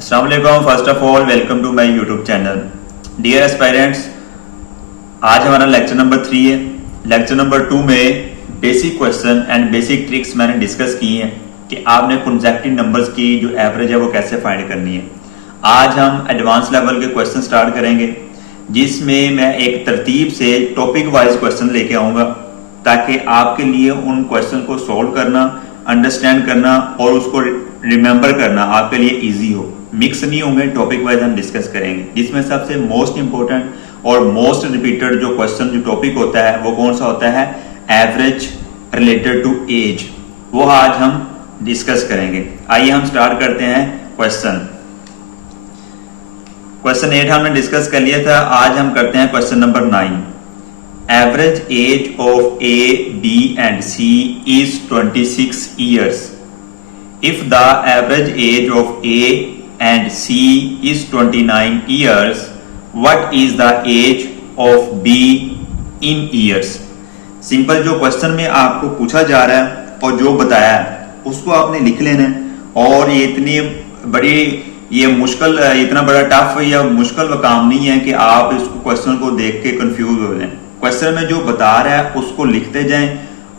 अस्सलाम वालेकुम। First of all welcome to my YouTube channel. Dear aspirants, आज हमारा लेक्चर नंबर 3 है। लेक्चर नंबर 2 में basic question and basic tricks मैंने डिस्कस की हैं कि आपने कंसेक्युटिव नंबर्स की जो एवरेज है वो कैसे फाइंड करनी है। आज हम एडवांस लेवल के क्वेश्चन स्टार्ट करेंगे जिसमें मैं एक तरतीब से टॉपिक वाइज क्वेश्चन लेके आऊँगा ताकि आपके लिए उन क्वेश्चन को सॉल्व करना, अंडरस्टैंड करना और उसको रिमेंबर करना आपके लिए इजी हो। मिक्स नहीं होंगे, टॉपिक वाइज हम डिस्कस करेंगे जिसमें सबसे मोस्ट इंपॉर्टेंट और मोस्ट रिपीटेड जो क्वेश्चन जो टॉपिक होता है वो कौन सा होता है, एवरेज रिलेटेड टू एज। वो आज हम डिस्कस करेंगे। आइए हम स्टार्ट करते हैं क्वेश्चन 8 हमने डिस्कस कर लिया था। आज हम करते हैं question number 9। Average age of A, B and C is 26 years. If the average age of A and C is 29 years, what is the age of B in years? Simple जो question में आपको पूछा जा रहा है और जो बताया है उसको आपने लिख लेना है। और ये इतनी बड़ी मुश्किल, इतना बड़ा टफ या मुश्किल काम नहीं है कि आप इसको क्वेश्चन को देख के कंफ्यूज हो जाएं। क्वेश्चन में जो बता रहा है उसको लिखते जाएं।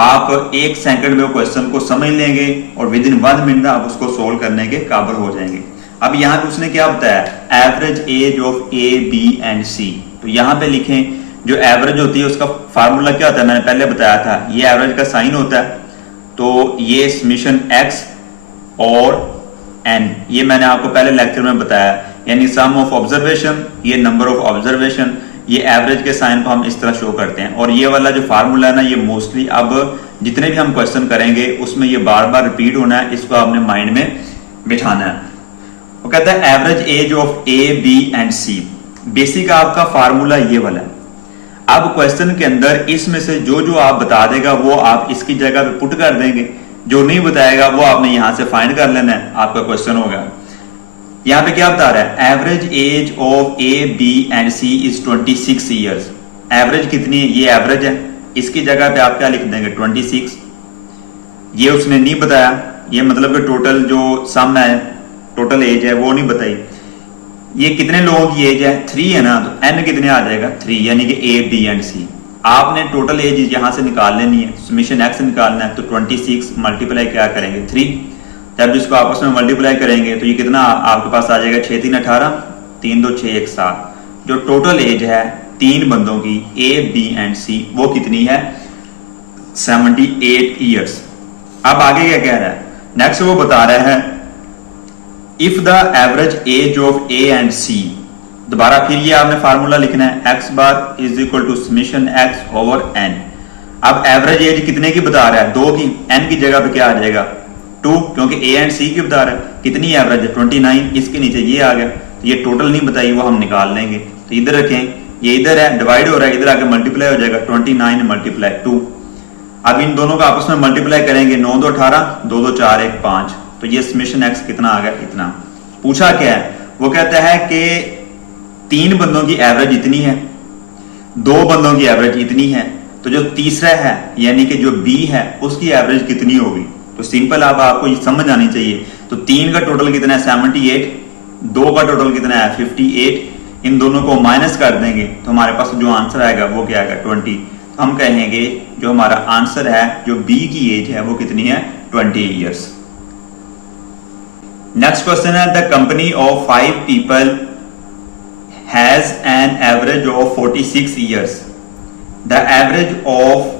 आप 1 सेकंड में वो क्वेश्चन को समझ लेंगे और विद इन 1 मिनट आप उसको सोल्व करने के काबिल हो जाएंगे। अब यहाँ पे उसने क्या बताया, average age of A, B and C. तो यहाँ पे लिखें जो एवरेज होती है उसका फार्मूला क्या होता है, मैंने पहले बताया था। ये एवरेज का साइन होता है, तो ये समेशन एक्स और एन, ये मैंने आपको पहले लेक्चर में बताया, यानी सम ऑफ ऑब्जर्वेशन, ये नंबर ऑफ ऑब्जर्वेशन। ये एवरेज के साइन को हम इस तरह शो करते हैं। और ये वाला जो फार्मूला है ना, ये मोस्टली अब जितने भी हम क्वेश्चन करेंगे उसमें ये बार बार रिपीट होना है, इसको आपने माइंड में बिठाना है। वो कहता है average age of A, B and C. Basic आपका फार्मूला ये वाला है। अब क्वेश्चन के अंदर इसमें से जो जो आप बता देगा वो आप इसकी जगह पे पुट कर देंगे, जो नहीं बताएगा वो आपने यहां से फाइंड कर लेना है, आपका क्वेश्चन होगा। यहां पे क्या बता रहा है, average age of A, B and C is 26 years। Average कितनी है, ये एवरेज है, इसकी जगह पे आप क्या लिख देंगे 26। ये उसने नहीं बताया, ये मतलब कि टोटल जो सम है, टोटल एज है वो नहीं बताई। ये कितने लोगों की एज है, 3 है ना, तो एन कितने आ जाएगा 3, यानी कि ए, बी एंड सी। आपने टोटल एज यहां से निकाल लेनी है, समेशन एक्स निकालना है। तो 26 मल्टीप्लाई क्या करेंगे 3, जब इसको आपस में मल्टीप्लाई करेंगे तो ये कितना आपके पास आ जाएगा 6 3 18, 3 2 6 1 7। जो टोटल एज है 3 बंदों की ए, बी एंड सी वो कितनी है 78 years। अब आगे क्या कह रहा है, नेक्स्ट वो बता रहा है if the average age of A and C. दोबारा फिर ये आपने फार्मूला लिखना है, x bar is equal to summation x over n. अब एवरेज एज कितने की बता रहा है, 2 की, एन की जगह पे क्या आ जाएगा 2, क्योंकि ए एंड सी की बता रहा है। कितनी एवरेज है 29, इसके नीचे ये आ गया, तो ये टोटल नहीं बताई, वो हम निकाल लेंगे। तो इधर रखें, ये इधर है, डिवाइड हो रहा है, इधर आके मल्टीप्लाई हो जाएगा 29 मल्टीप्लाई 2। अब इन दोनों का आपस में मल्टीप्लाई करेंगे, 9 2 18, 2 2 4 1 5। तो ये समेशन एक्स कितना आ गया, इतना। पूछा क्या है, वो कहता है कि 3 बंदों की एवरेज इतनी है, 2 बंदों की एवरेज इतनी है, तो जो तीसरा है यानी कि जो बी है उसकी एवरेज कितनी होगी। तो सिंपल अब आपको ये समझ आनी चाहिए। तो 3 का टोटल कितना है 78, 2 का टोटल कितना है 58। इन दोनों को माइनस कर देंगे तो हमारे पास जो आंसर आएगा वो क्या आएगा 20। तो हम कहेंगे जो हमारा आंसर है, जो बी की एज है वो कितनी है 20 years। नेक्स्ट क्वेश्चन है, the company of 5 people has an average of 46 years. The average of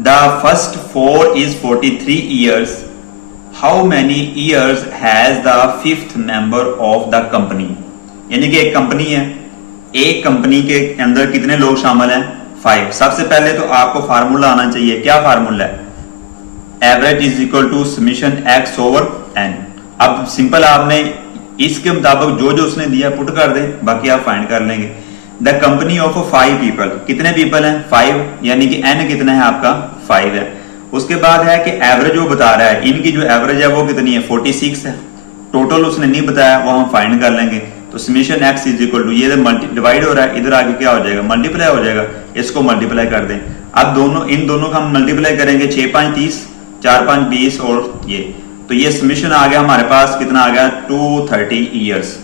the first 4 is 43 years. How many years has the 5th member of the company? यानी कि एक company है, एक कंपनी के अंदर कितने लोग शामिल हैं 5। सबसे पहले तो आपको फार्मूला आना चाहिए, क्या फार्मूला है, average is equal to summation x over n. अब सिंपल आपने इसके मुताबिक जो जो उसने दिया पुट कर दे, बाकी आप फाइंड कर लेंगे। द कंपनी ऑफ 5 people, कितने पीपल हैं 5, यानी कि एन कितना है आपका 5 है। उसके बाद है कि एवरेज वो बता रहा है, इनकी जो एवरेज है वो कितनी है 46 है। टोटल उसने नहीं बताया, वो हम फाइंड कर लेंगे। तो summation x is equal to, ये डिवाइड हो रहा है, इधर आगे क्या हो जाएगा मल्टीप्लाई हो जाएगा, इसको मल्टीप्लाई कर दें। अब इन दोनों का हम मल्टीप्लाई करेंगे, 6 5 30, 4 5 20 और ये तो ये समीशन आ गया हमारे पास, कितना आ गया 230 ईयर्स।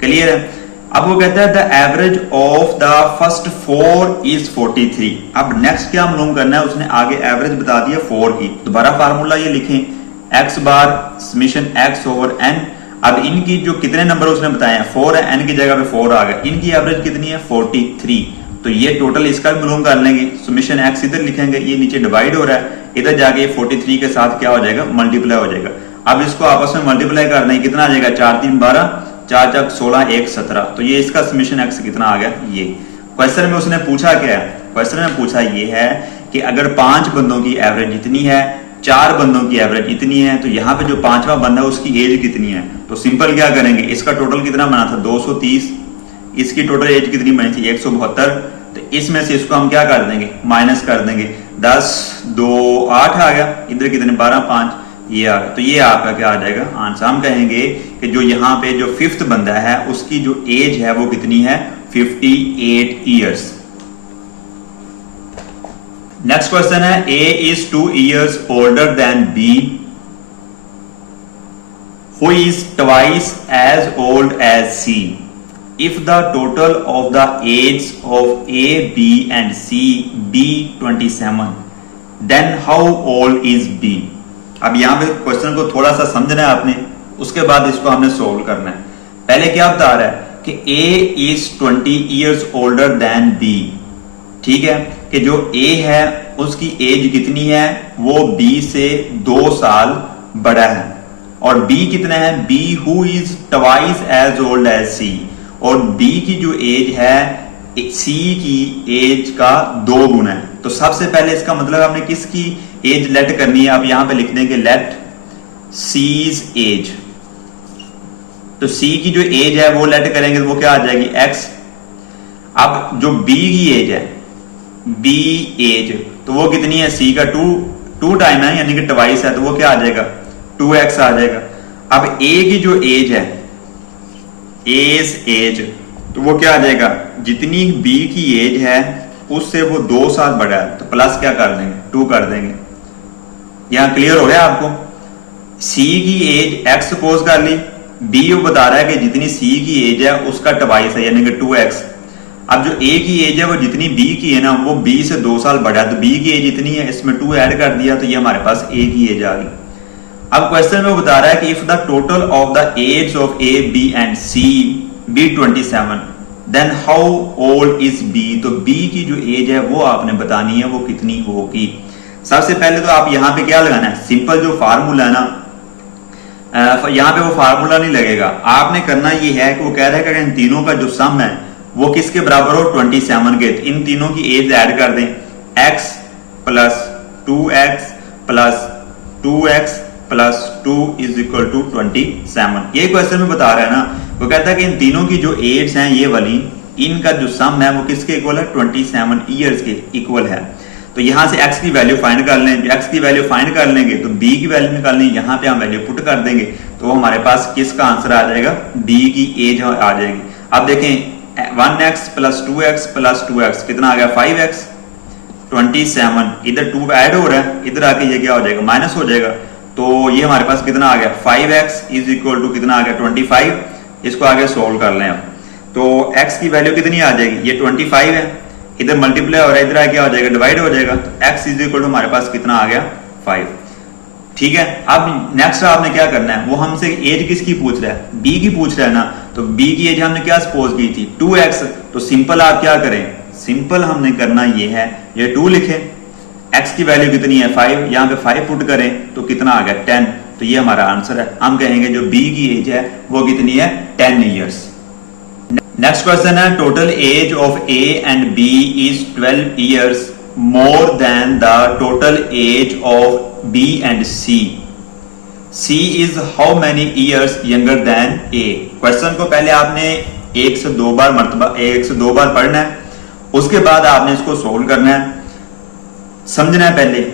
क्लियर है। अब वो कहता है the average of the first 4 is 43। अब नेक्स्ट क्या मालूम करना है, उसने आगे एवरेज बता दिया 4 की। दोबारा फार्मूला ये लिखें, x बार समीशन x ओवर n। अब इनकी जो कितने नंबर उसने बताए हैं 4 है, n की जगह पे 4 आ गया, इनकी एवरेज कितनी है 43। तो ये टोटल इसका भी मालूम कर लेंगे, समीशन x इधर लिखेंगे, ये नीचे डिवाइड हो रहा है, इधर जाके 43 के साथ क्या हो जाएगा मल्टीप्लाई हो जाएगा। अब इसको आपस में मल्टीप्लाई करना है, कितना आ जाएगा 4 3 12, 4 4 16, 1 17। तो ये इसका समीशन x कितना आ गया। ये क्वेश्चन में उसने पूछा क्या है, क्वेश्चन में पूछा ये है कि अगर 5 बंदों की एवरेज इतनी है, 4 बंदों की एवरेज इतनी है, तो यहाँ पे जो 5वां बंदा है उसकी एज कितनी है। तो सिंपल क्या करेंगे, इसका टोटल कितना बना था 230, इसकी टोटल एज कितनी बनी थी 172। तो इसमें से इसको हम क्या कर देंगे माइनस कर देंगे, 10 2 8 आ गया, इधर कितने 12 5 ये आ गया। तो ये आपका क्या आ जाएगा आंसर। हम कहेंगे कि जो यहाँ पे जो 5th बंदा है उसकी जो एज है वो कितनी है 58 ईयर्स। नेक्स्ट क्वेश्चन है A is 2 years older than B who is twice as old as C. If the total of the ages of A, B and C be 27, then how old is B? अब यहां पे question को थोड़ा सा समझना है आपने, उसके बाद इसको हमने सोल्व करना है। पहले क्या बता रहा है कि A is 20 years older than B। ठीक है, कि जो A है उसकी एज कितनी है, वो B से 2 साल बड़ा है। और B कितना है, B who is twice as old as C। और B की जो एज है C की एज का 2 गुना है। तो सबसे पहले इसका मतलब हमने किसकी एज लेट करनी है, आप यहां पे लिख देंगे लेट C's एज। तो C की जो एज है वो लेट करेंगे तो वो क्या आ जाएगी X। अब जो B की एज है, B एज, तो वो कितनी है C का 2 टाइम है, यानी कि ट्वाइस है, तो वो क्या आ जाएगा 2x आ जाएगा। अब A की जो एज है A's एज, तो वो क्या आ जाएगा, जितनी B की एज है उससे वो 2 साल बड़ा है, तो प्लस क्या कर देंगे 2 कर देंगे। यहां क्लियर हो रहा है आपको। C की एज x सपोज कर ली, B वो बता रहा है कि जितनी C की एज है उसका ट्वाइस है, यानी कि 2x। अब जो A की एज है वो जितनी B की है ना, वो B से 2 साल बड़ा है, तो B की एज इतनी है, इसमें 2 ऐड कर दिया, तो ये हमारे पास A की एज आ गई। अब क्वेश्चन में वो बता रहा है कि if the total of the age of A, B and C be 27, then how old is B। तो B की जो एज है वो आपने बतानी है वो कितनी होगी। सबसे पहले तो आप यहाँ पे क्या लगाना है, सिंपल जो फार्मूला है ना, यहाँ पे वो फार्मूला नहीं लगेगा। आपने करना ये है कि वो कह रहा है कि इन तीनों का जो सम है वो किसके बराबर हो 27 के। इन तीनों की एज ऐड कर दें, x plus 2x plus 2x plus 2 is equal to 27। ये क्वेश्चन में बता रहा है ना, वो कहता है कि इन तीनों की जो एज हैं ये वाली, इनका जो सम है वो किसके इक्वल है 27 ईयर्स के इक्वल है। तो यहां से x की वैल्यू फाइंड कर लें, x की वैल्यू फाइंड कर लेंगे तो b की वैल्यू निकालनी, यहां पे हम वैल्यू पुट कर देंगे तो हमारे पास किसका आंसर आ जाएगा, b की एज आ जाएगी। अब देखें 1x plus 2x plus 2x कितना आ गया 5x, 27, इधर 2 ऐड हो रहा है, इधर आके ये क्या हो जाएगा माइनस हो जाएगा। तो ये हमारे पास कितना आ गया 5x इज इक्वल टू कितना आ गया 25। इसको आगे सोल्व कर लें। तो x की वैल्यू कितनी आ जाएगी, ये 25 है, इधर मल्टीप्लाई हो रहा है, इधर आके क्या हो जाएगा डिवाइड हो जाएगा। तो x इज इक्वल टू हमारे पास कितना आ गया 5। ठीक है, अब नेक्स्ट आपने क्या करना है, वो हमसे एज किसकी पूछ रहा है, b की पूछ रहा है ना। तो b की एज हमने क्या सपोज की थी 2x। तो सिंपल आप क्या करें, सिंपल हमने करना ये है, ये 2 लिखें, x की वैल्यू कितनी है 5, यहाँ पे 5 पुट करें तो कितना आ गया 10। तो ये हमारा आंसर है। हम कहेंगे जो b की एज है वो कितनी है 10 ईयर्स। नेक्स्ट क्वेश्चन है total age of A and B is 12 years more than the total age of B and C। C is how many years younger than A। Question को पहले आपने 1 से 2 बार पढ़ना है, उसके बाद आपने इसको सोल्व करना है, समझना है। पहले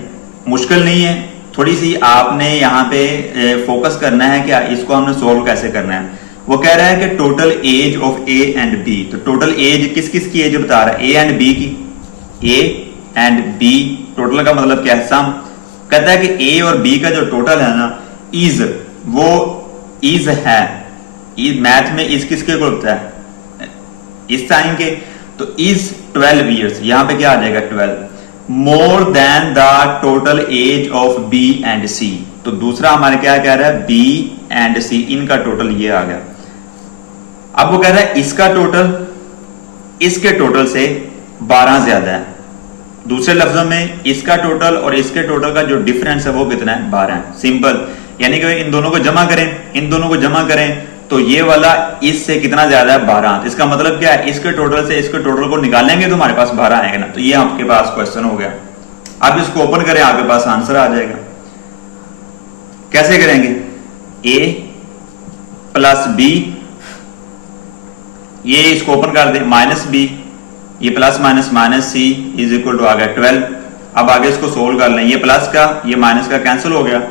मुश्किल नहीं है, थोड़ी सी आपने यहाँ पे फोकस करना है कि इसको हमने सोल्व कैसे करना है। वो कह रहा है कि total age of A and B। तो टोटल एज किस किस की एज बता रहा है, A एंड B की। A एंड B टोटल का मतलब क्या है सम। कहता है कि A और B का जो टोटल है ना, इज, वो इज है, इज मैथ में इज किसके को होता है, इस साइन के, तो इज 12 ईयर्स, यहां पे क्या आ जाएगा 12, more than the total age of B and C. तो दूसरा हमारे क्या कह रहा है, बी एंड सी इनका टोटल ये आ गया। अब वो कह रहा है इसका टोटल इसके टोटल से 12 ज्यादा है, दूसरे लफ्जों में इसका टोटल और इसके टोटल का जो डिफरेंस है वो कितना है, 12 है। सिंपल, यानी कि इन दोनों को जमा करें, इन दोनों को जमा करें तो ये वाला इससे कितना ज्यादा है, 12। इसका मतलब क्या है, इसके टोटल से इसके टोटल को निकालेंगे तो हमारे पास 12 आएगा ना। तो ये आपके पास क्वेश्चन हो गया। अब इसको ओपन करें, आपके पास आंसर आ जाएगा। कैसे करेंगे, a प्लस बी, ये इसको ओपन कर दें, माइनस बी, ये plus minus minus C is equal to आ गया 12। अब आगे इसको सोल्व कर लें, ये प्लस का ये माइनस का कैंसिल हो गया,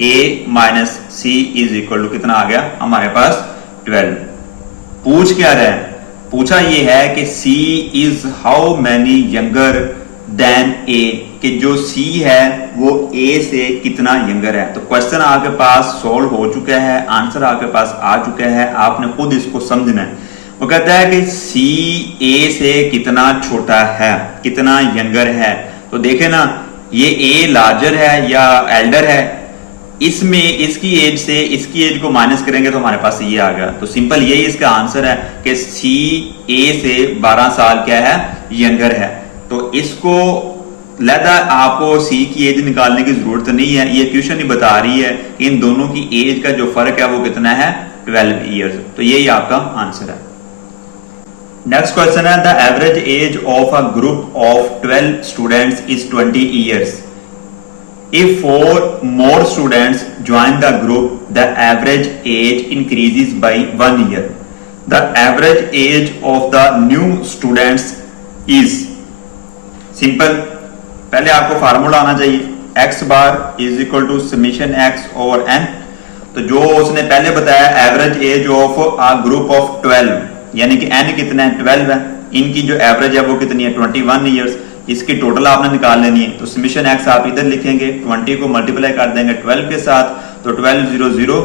a minus C is equal to कितना आ गया हमारे पास 12। पूछ क्या रहा है, पूछा ये है कि c is how many younger than a, कि जो c है वो a से कितना यंगर है। तो क्वेश्चन आपके पास सोल्व हो चुका है, आंसर आपके पास आ चुका है, आपने खुद इसको समझना है। वो कहता है कि c a से कितना छोटा है, कितना यंगर है। तो देखे ना, ये a लार्जर है या एल्डर है, इसमें इसकी एज से इसकी एज को माइनस करेंगे तो हमारे पास ये आ गया। तो सिंपल यही इसका आंसर है कि सी ए से 12 साल क्या है, यंगर है। तो इसको लहदा आपको सी की एज निकालने की जरूरत नहीं है, ये क्वेश्चन ही बता रही है कि इन दोनों की एज का जो फर्क है वो कितना है, 12 ईयर्स। तो यही आपका आंसर है। नेक्स्ट क्वेश्चन है, the average age of a group of 12 students is 20 years. If 4 more students join the group, the average age increases by 1 year. The average age of the new students is, simple, पहले आपको formula आना चाहिए, x bar is equal to summation x over n। तो जो उसने पहले बताया average age of a group of 12, यानी कि n कितना है, 12 है, इनकी जो एवरेज है वो कितनी है, 21 ईयर्स। इसकी टोटल आपने निकाल लेनी है। तो समेशन x आप इधर लिखेंगे, 20 को मल्टीप्लाई कर देंगे 12 के साथ, तो 12 0 0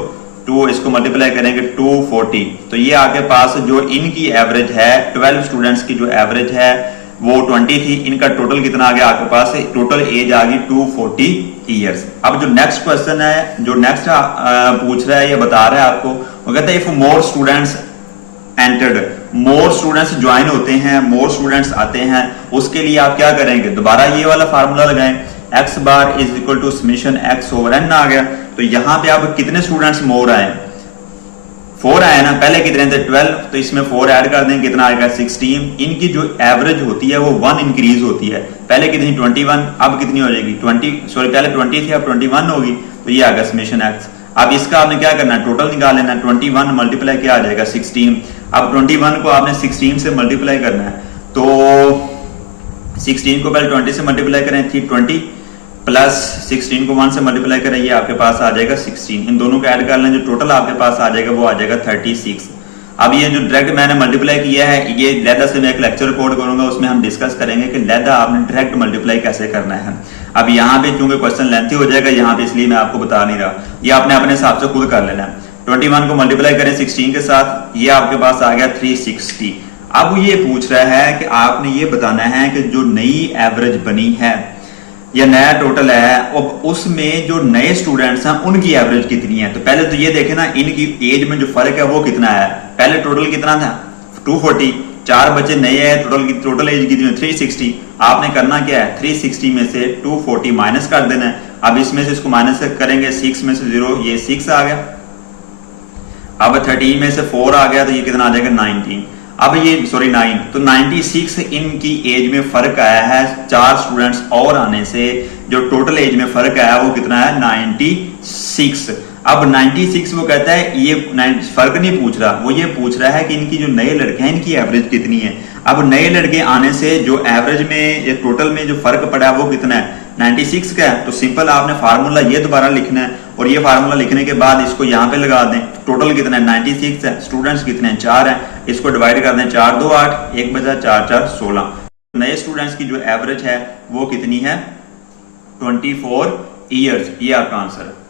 2, इसको मल्टीप्लाई करेंगे 240। तो ये आपके पास जो इनकी एवरेज है, 12 स्टूडेंट्स की जो एवरेज है वो 20 थी, इनका टोटल कितना आ गया आपके पास, टोटल एज आ गई 240 ईयर्स। अब जो नेक्स्ट क्वेश्चन है, जो नेक्स्ट पूछ रहा है, ये बता रहा है आपको, वो कहता है if more students entered, more students join होते हैं, मोर स्टूडेंट्स आते हैं, उसके लिए आप क्या करेंगे, दोबारा ये वाला फार्मूला लगाएं, x bar is equal to summation x over n आ गया। तो यहां पे आप कितने स्टूडेंट्स मोर आए, 4 आए ना, पहले कितने थे 12, तो इसमें 4 ऐड कर दें, कितना आएगा 16। इनकी जो एवरेज होती है वो 1 इंक्रीज होती है, पहले कितनी 21, अब कितनी हो जाएगी 20, सॉरी पहले 20 थी अब 21 होगी, तो ये आ गया समेशन x। अब इसका आपने क्या करना है, टोटल निकाल लेना है, 21 मल्टीप्लाई क्या आ जाएगा 16। अब 21 को आपने 16 से मल्टीप्लाई करना है, तो 16 को पहले 20 से मल्टीप्लाई करें, 320 प्लस 16 को 1 से मल्टीप्लाई करें, ये आपके पास आ जाएगा 16। इन दोनों को ऐड कर लें, जो टोटल आपके पास आ जाएगा वो आ जाएगा 36। अब ये जो डायरेक्ट मैंने मल्टीप्लाई किया है, ये लहदा से मैं एक लेक्चर रिकॉर्ड करूंगा, उसमें हम डिस्कस करेंगे कि लहदा आपने डायरेक्ट मल्टीप्लाई कैसे करना है। अब यहाँ पे चूंकि क्वेश्चन लेंथी हो जाएगा यहाँ पे, इसलिए मैं आपको बता नहीं रहा, ये आपने अपने हिसाब से खुद कर लेना है। 21 को मल्टीप्लाई करें 16 के साथ, ये आपके पास आ गया 360। अब ये पूछ रहा है कि आपने ये बताना है कि जो नई एवरेज बनी है या नया टोटल है, अब उसमें जो नए स्टूडेंट्स हैं उनकी एवरेज कितनी है। तो पहले तो ये देखें ना, इनकी एज में जो फर्क है वो कितना है। पहले टोटल कितना था 240, 4 बच्चे नए हैं, टोटल एज कितनी है 360। आपने करना क्या है, 360 में से 240 माइनस कर देना है। अब इसमें से इसको माइनस करेंगे, 6 में से 0, ये 6 आ गया। अब 13 में से 4 आ गया, तो ये कितना आ जाएगा 19। अब ये 9, तो 96 इनकी एज में फर्क आया है 4 स्टूडेंट्स और आने से। जो टोटल एज में फर्क आया वो कितना है 96। अब 96 वो कहता है, ये फर्क नहीं पूछ रहा, वो ये पूछ रहा है कि इनकी जो नए लड़के हैं इनकी एवरेज कितनी है। अब नए लड़के आने से जो एवरेज में या टोटल में जो फर्क पड़ा है वो कितना है 96 का है। तो सिंपल आपने फार्मूला ये दोबारा लिखना है, और ये फार्मूला लिखने के बाद इसको यहाँ पे लगा दें। टोटल कितना है 96 है, स्टूडेंट्स कितने हैं 4 हैं, इसको डिवाइड कर दें, 4 2 8, 1 बचा 4 4 16। नए स्टूडेंट्स की जो एवरेज है वो कितनी है 24 ईयर्स। ये आपका आंसर है।